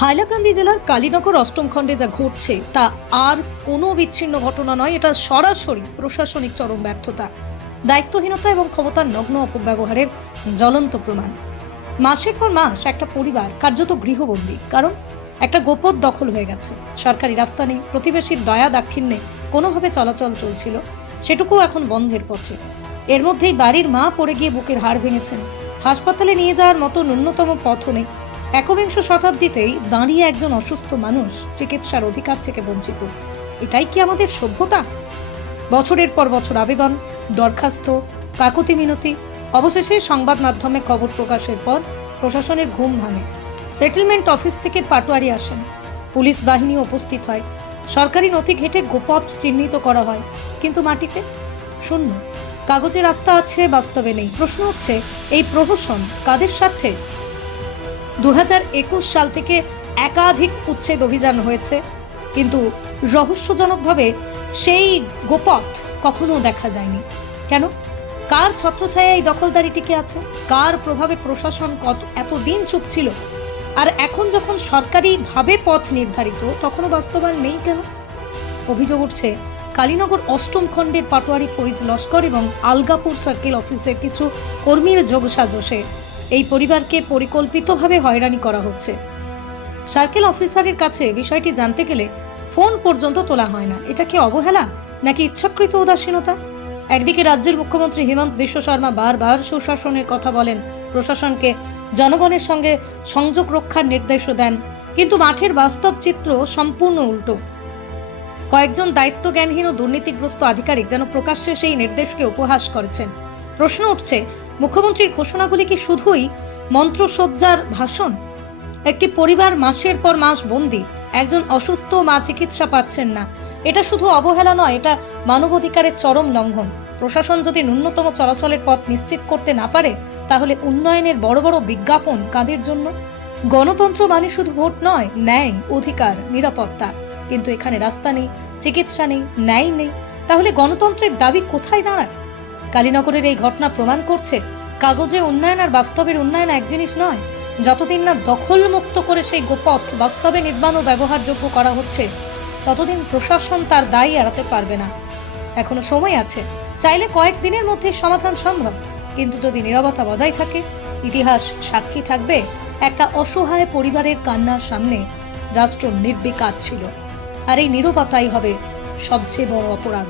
হাইলাকান্দি জেলার কালীনগর অষ্টম খণ্ডে যা ঘটছে তা আর কোনো বিচ্ছিন্ন ঘটনা নয়, এটা সরাসরি প্রশাসনিক চরম ব্যর্থতা, দায়িত্বহীনতা এবং ক্ষমতার নগ্ন অপব্যবহারের জ্বলন্ত প্রমাণ। মাসের পর মাস একটা পরিবার কার্যত গৃহবন্দী, কারণ একটা গোপন দখল হয়ে গেছে। সরকারি রাস্তা নেই, প্রতিবেশীর দয়া দাক্ষিণ্যে কোনোভাবে চলাচল চলছিল, সেটুকুও এখন বন্ধের পথে। এর মধ্যেই বাড়ির মা পড়ে গিয়ে বুকের হাড় ভেঙেছেন, হাসপাতালে নিয়ে যাওয়ার মতো ন্যূনতম পথও নেই। একবিংশ শতাব্দীতেই দাঁড়িয়ে একজন অসুস্থ মানুষ চিকিৎসার অধিকার থেকে বঞ্চিত। এটাই কি আমাদের সভ্যতা? বছরের পর বছর আবেদন, দরখাস্ত, কাকুতি মিনতি, অবশেষে সংবাদ মাধ্যমে খবর প্রকাশের পর প্রশাসনের ঘুম ভাঙে। সেটেলমেন্ট অফিস থেকে পাটোয়ারি আসেন, পুলিশ বাহিনী উপস্থিত হয়, সরকারি নথি ঘেঁটে গোপথ চিহ্নিত করা হয়, কিন্তু মাটিতে শূন্য। কাগজে রাস্তা আছে, বাস্তবে নেই। প্রশ্ন হচ্ছে, এই প্রহসন কাদের স্বার্থে? 2021 সাল থেকে একাধিক উচ্ছেদ অভিযান হয়েছে, কিন্তু রহস্যজনকভাবে সেই গোপথ কখনো দেখা যায়নি। কেন? কার ছত্রছায়ায় এই দখলদারি টিকে আছে? কার প্রভাবে প্রশাসন এতদিন চুপ ছিল? আর এখন যখন সরকারিভাবে পথ নির্ধারিত, তখনও বাস্তবায়ন নেই কেন? অভিযোগ উঠছে কালীনগর অষ্টম খণ্ডের পাটোয়ারি ফৈজ লস্কর এবং আলগাপুর সার্কেল অফিসের কিছু কর্মীর যোগসাজশে এই পরিবারকে পরিকল্পিতভাবে হয়রানি করা হচ্ছে। সার্কেল অফিসারের কাছে বিষয়টি জানতে গেলে ফোন পর্যন্ত তোলা হয় না। এটা কি অবহেলা নাকি ইচ্ছাকৃত উদাসীনতা? একদিকে রাজ্যের মুখ্যমন্ত্রী হেমন্ত বিশ্ব শর্মা বারবার সুশাসনের কথা বলেন, প্রশাসনকে জনগণের সঙ্গে সংযোগ রক্ষার নির্দেশও দেন, কিন্তু মাঠের বাস্তব চিত্র সম্পূর্ণ উল্টো। কয়েকজন দায়িত্বজ্ঞানহীন ও দুর্নীতিগ্রস্ত আধিকারিক যেন প্রকাশ্যে সেই নির্দেশকে উপহাস করেছেন। প্রশ্ন উঠছে, মুখ্যমন্ত্রীর ঘোষণাগুলি কি শুধুই মন্ত্রসজ্জার ভাষণ? একটি পরিবার মাসের পর মাস বন্দী, একজন অসুস্থ মা চিকিৎসা পাচ্ছেন না। এটা শুধু অবহেলা নয়, এটা মানবাধিকারের চরম লঙ্ঘন। প্রশাসন যদি ন্যূনতম চলাচলের পথ নিশ্চিত করতে না পারে, তাহলে উন্নয়নের বড় বড় বিজ্ঞাপন কাদের জন্য? গণতন্ত্র মানে শুধু ভোট নয়, ন্যায়, অধিকার, নিরাপত্তা। কিন্তু এখানে রাস্তা নেই, চিকিৎসা নেই, ন্যায় নেই। তাহলে গণতন্ত্রের দাবি কোথায় দাঁড়ায়? কালীনগরের এই ঘটনা প্রমাণ করছে, কাগজে উন্নয়ন আর বাস্তবের উন্নয়ন এক জিনিস নয়। যতদিন না দখল মুক্ত করে সেই গোপথ বাস্তবে নির্মাণ ও ব্যবহারযোগ্য করা হচ্ছে, ততদিন প্রশাসন তার দায় এড়াতে পারবে না। এখনো সময় আছে, চাইলে কয়েকদিনের মধ্যে সমাধান সম্ভব। কিন্তু যদি নীরবতা বজায় থাকে, ইতিহাস সাক্ষী থাকবে একটা অসহায় পরিবারের কান্নার সামনে রাষ্ট্র নির্বিকার ছিল। আর এই নীরবতাই হবে সবচেয়ে বড় অপরাধ।